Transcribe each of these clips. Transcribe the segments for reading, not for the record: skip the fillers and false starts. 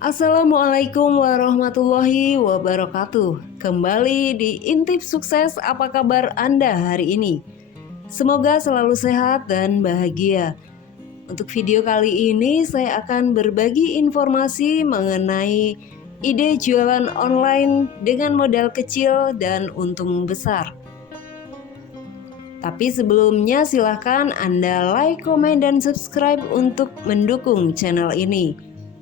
Assalamualaikum warahmatullahi wabarakatuh. Kembali di Intip Sukses, apa kabar Anda hari ini? Semoga selalu sehat dan bahagia. Untuk video kali ini saya akan berbagi informasi mengenai ide jualan online dengan modal kecil dan untung besar. Tapi sebelumnya silahkan Anda like, komen, dan subscribe untuk mendukung channel ini.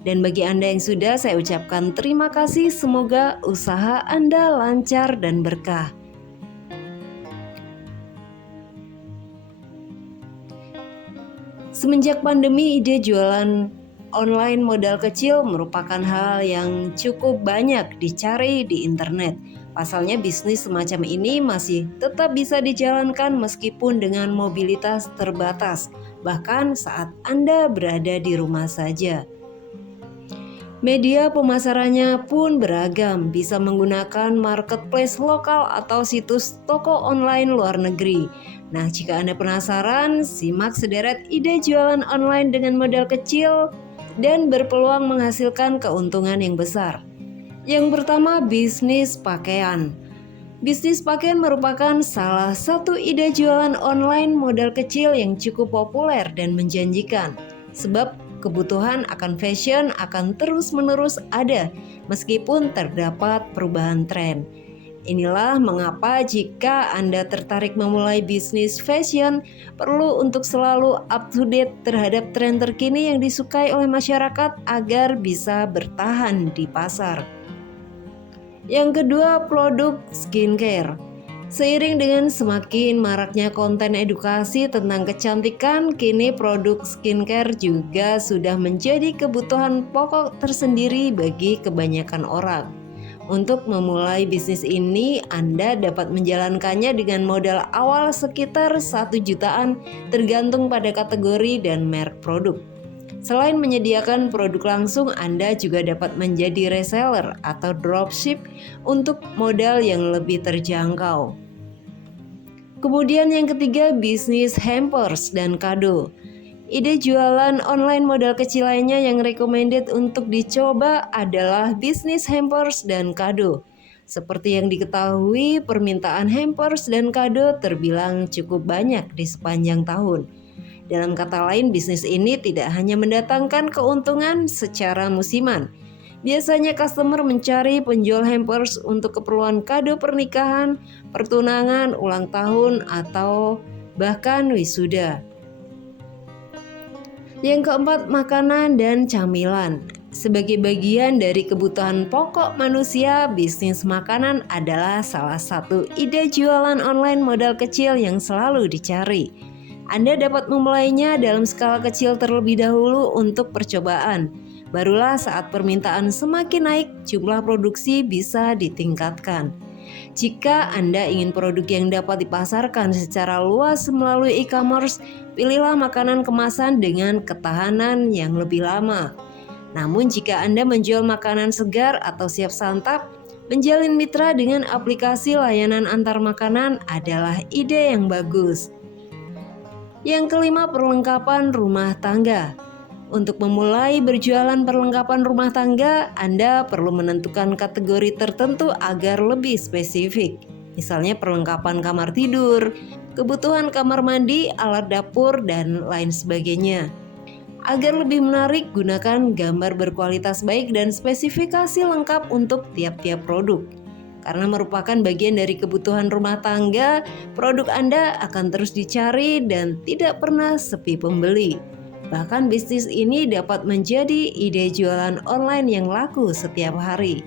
Dan bagi Anda yang sudah, saya ucapkan terima kasih. Semoga usaha Anda lancar dan berkah. Semenjak pandemi, ide jualan online modal kecil merupakan hal yang cukup banyak dicari di internet. Pasalnya bisnis semacam ini masih tetap bisa dijalankan meskipun dengan mobilitas terbatas, bahkan saat Anda berada di rumah saja. Media pemasarannya pun beragam, bisa menggunakan marketplace lokal atau situs toko online luar negeri. Nah, jika Anda penasaran, simak sederet ide jualan online dengan modal kecil dan berpeluang menghasilkan keuntungan yang besar. Yang pertama, bisnis pakaian. Bisnis pakaian merupakan salah satu ide jualan online modal kecil yang cukup populer dan menjanjikan. Sebab kebutuhan akan fashion akan terus-menerus ada meskipun terdapat perubahan tren. Inilah mengapa jika Anda tertarik memulai bisnis fashion, perlu untuk selalu up to date terhadap tren terkini yang disukai oleh masyarakat agar bisa bertahan di pasar. Yang kedua, produk skincare. Seiring dengan semakin maraknya konten edukasi tentang kecantikan, kini produk skincare juga sudah menjadi kebutuhan pokok tersendiri bagi kebanyakan orang. Untuk memulai bisnis ini, Anda dapat menjalankannya dengan modal awal sekitar 1 jutaan tergantung pada kategori dan merek produk. Selain menyediakan produk langsung, Anda juga dapat menjadi reseller atau dropship untuk modal yang lebih terjangkau. Kemudian yang ketiga, bisnis hampers dan kado. Ide jualan online modal kecil lainnya yang recommended untuk dicoba adalah bisnis hampers dan kado. Seperti yang diketahui, permintaan hampers dan kado terbilang cukup banyak di sepanjang tahun. Dalam kata lain, bisnis ini tidak hanya mendatangkan keuntungan secara musiman. Biasanya customer mencari penjual hampers untuk keperluan kado pernikahan, pertunangan, ulang tahun, atau bahkan wisuda. Yang keempat, makanan dan camilan. Sebagai bagian dari kebutuhan pokok manusia, bisnis makanan adalah salah satu ide jualan online modal kecil yang selalu dicari. Anda dapat memulainya dalam skala kecil terlebih dahulu untuk percobaan. Barulah saat permintaan semakin naik, jumlah produksi bisa ditingkatkan. Jika Anda ingin produk yang dapat dipasarkan secara luas melalui e-commerce, pilihlah makanan kemasan dengan ketahanan yang lebih lama. Namun jika Anda menjual makanan segar atau siap santap, menjalin mitra dengan aplikasi layanan antar makanan adalah ide yang bagus. Yang kelima, perlengkapan rumah tangga. Untuk memulai berjualan perlengkapan rumah tangga, Anda perlu menentukan kategori tertentu agar lebih spesifik. Misalnya perlengkapan kamar tidur, kebutuhan kamar mandi, alat dapur, dan lain sebagainya. Agar lebih menarik, gunakan gambar berkualitas baik dan spesifikasi lengkap untuk tiap-tiap produk. Karena merupakan bagian dari kebutuhan rumah tangga, produk Anda akan terus dicari dan tidak pernah sepi pembeli. Bahkan bisnis ini dapat menjadi ide jualan online yang laku setiap hari.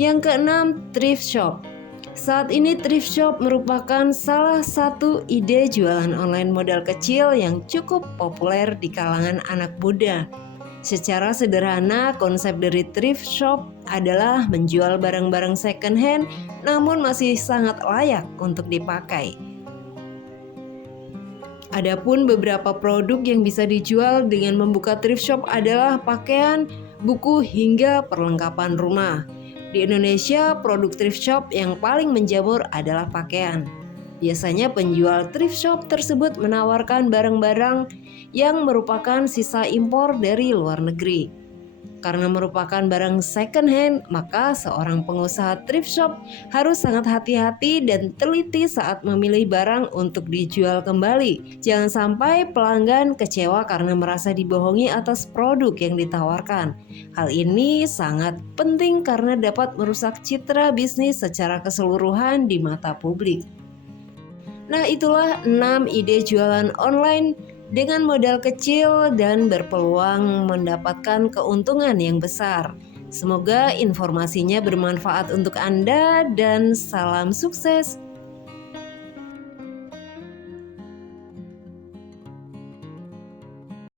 Yang keenam, thrift shop. Saat ini thrift shop merupakan salah satu ide jualan online modal kecil yang cukup populer di kalangan anak muda. Secara sederhana, konsep dari thrift shop adalah menjual barang-barang second hand namun masih sangat layak untuk dipakai. Adapun beberapa produk yang bisa dijual dengan membuka thrift shop adalah pakaian, buku, hingga perlengkapan rumah. Di Indonesia, produk thrift shop yang paling menjamur adalah pakaian. Biasanya penjual thrift shop tersebut menawarkan barang-barang yang merupakan sisa impor dari luar negeri. Karena merupakan barang second hand, maka seorang pengusaha thrift shop harus sangat hati-hati dan teliti saat memilih barang untuk dijual kembali. Jangan sampai pelanggan kecewa karena merasa dibohongi atas produk yang ditawarkan. Hal ini sangat penting karena dapat merusak citra bisnis secara keseluruhan di mata publik. Nah, itulah 6 ide jualan online dengan modal kecil dan berpeluang mendapatkan keuntungan yang besar. Semoga informasinya bermanfaat untuk Anda dan salam sukses.